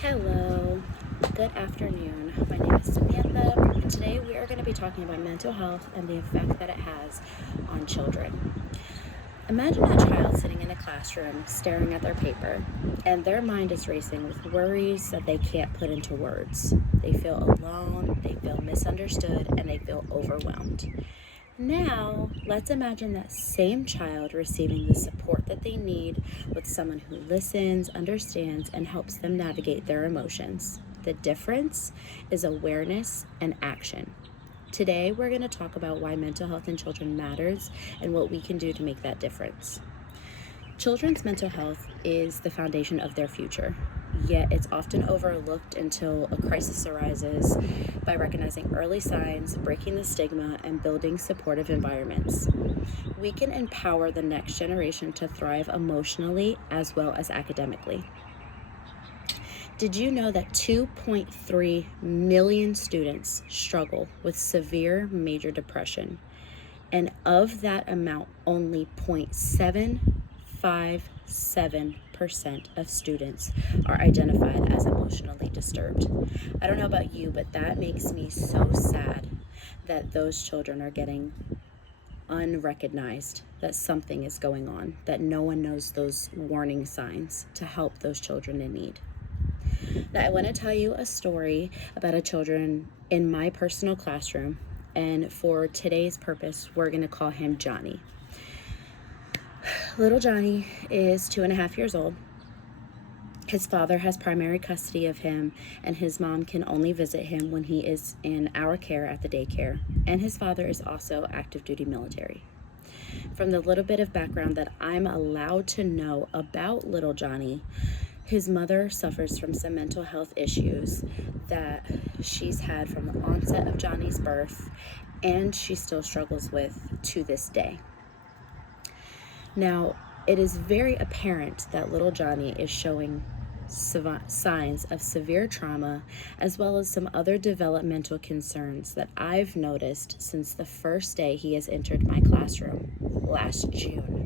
Hello, good afternoon. My name is Samantha, and today we are going to be talking about mental health and the effect that it has on children. Imagine a child sitting in a classroom staring at their paper, and their mind is racing with worries that they can't put into words. They feel alone, they feel misunderstood, and they feel overwhelmed. Now, let's imagine that same child receiving the support that they need with someone who listens, understands, and helps them navigate their emotions. The difference is awareness and action. Today, we're going to talk about why mental health in children matters and what we can do to make that difference. Children's mental health is the foundation of their future, yet it's often overlooked until a crisis arises. By recognizing early signs, breaking the stigma, and building supportive environments, we can empower the next generation to thrive emotionally as well as academically. Did you know that 2.3 million students struggle with severe major depression? And of that amount, only 0.757% of students are identified as emotionally disturbed. I don't know about you, but that makes me so sad that those children are getting unrecognized, that something is going on, that no one knows those warning signs to help those children in need. Now, I want to tell you a story about a children in my personal classroom, and for today's purpose, we're going to call him Johnny. Little Johnny is 2.5 years old. His father has primary custody of him, and his mom can only visit him when he is in our care at the daycare. And his father is also active duty military. From the little bit of background that I'm allowed to know about little Johnny, his mother suffers from some mental health issues that she's had from the onset of Johnny's birth, and she still struggles with to this day. Now, it is very apparent that little Johnny is showing signs of severe trauma, as well as some other developmental concerns that I've noticed since the first day he has entered my classroom last June.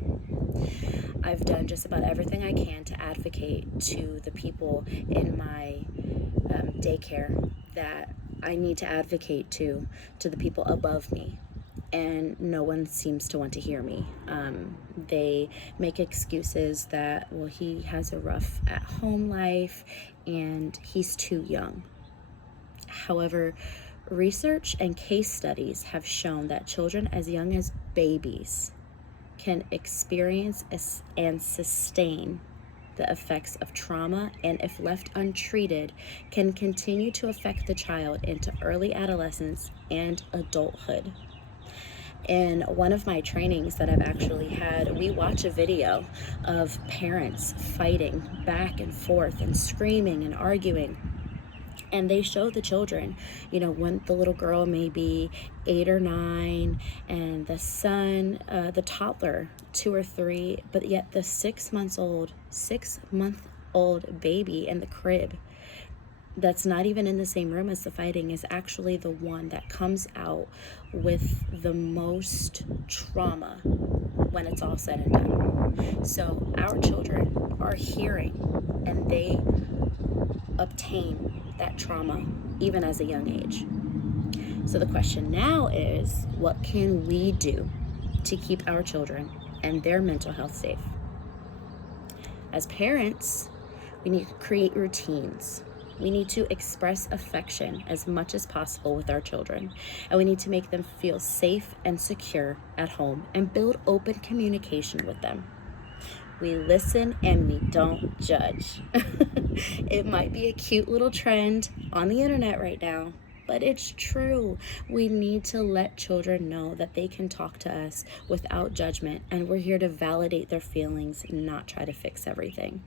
I've done just about everything I can to advocate to the people in my daycare that I need to advocate to the people above me. And no one seems to want to hear me. They make excuses that, well, he has a rough at-home life and he's too young. However, research and case studies have shown that children as young as babies can experience and sustain the effects of trauma, and if left untreated, can continue to affect the child into early adolescence and adulthood. In one of my trainings that I've actually had, we watch a video of parents fighting back and forth and screaming and arguing. And they show the children, when the little girl may be 8 or 9, and the son, the toddler, 2 or 3, but yet the 6-month-old baby in the crib that's not even in the same room as the fighting is actually the one that comes out with the most trauma when it's all said and done. So our children are hearing, and they obtain that trauma even as a young age. So the question now is, what can we do to keep our children and their mental health safe? As parents, we need to create routines. We need to express affection as much as possible with our children, and we need to make them feel safe and secure at home and build open communication with them. We listen and we don't judge. It might be a cute little trend on the internet right now, but it's true. We need to let children know that they can talk to us without judgment, and we're here to validate their feelings, not try to fix everything.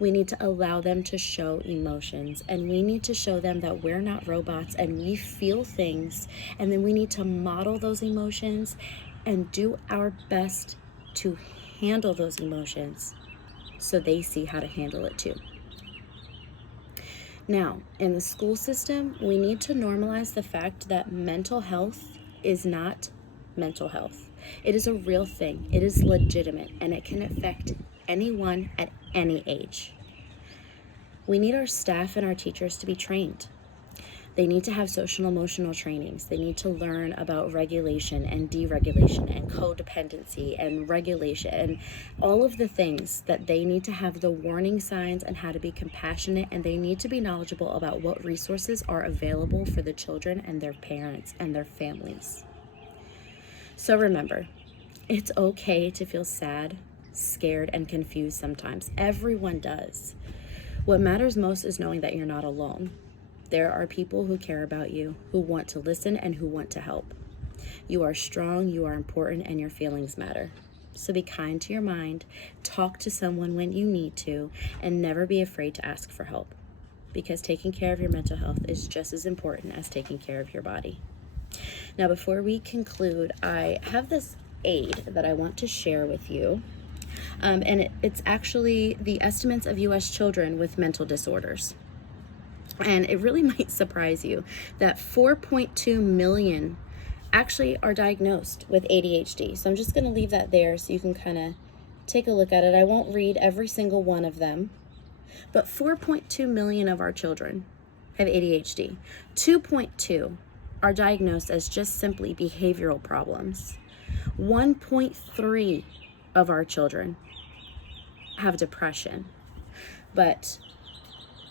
We need to allow them to show emotions, and we need to show them that we're not robots and we feel things, and then we need to model those emotions and do our best to handle those emotions so they see how to handle it too. Now, in the school system, we need to normalize the fact that mental health is not mental health. It is a real thing. It is legitimate, and it can affect anyone at any age. We need our staff and our teachers to be trained. They need to have social and emotional trainings. They need to learn about regulation and deregulation and codependency and regulation and all of the things that they need to have the warning signs and how to be compassionate, and they need to be knowledgeable about what resources are available for the children and their parents and their families. So remember, it's okay to feel sad, scared, and confused sometimes. Everyone does. What matters most is knowing that you're not alone. There are people who care about you, who want to listen, and who want to help. You are strong, you are important, and your feelings matter. So be kind to your mind, talk to someone when you need to, and never be afraid to ask for help. Because taking care of your mental health is just as important as taking care of your body. Now, before we conclude, I have this aid that I want to share with you. And it's actually the estimates of U.S. children with mental disorders. And it really might surprise you that 4.2 million actually are diagnosed with ADHD. So I'm just going to leave that there so you can kind of take a look at it. I won't read every single one of them, but 4.2 million of our children have ADHD. 2.2 are diagnosed as just simply behavioral problems. 1.3 of our children have depression. But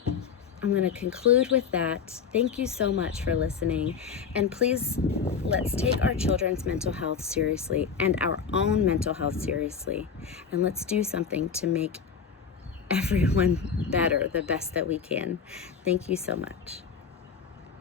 I'm going to conclude with that. Thank you so much for listening. And please, let's take our children's mental health seriously and our own mental health seriously. And let's do something to make everyone better, the best that we can. Thank you so much.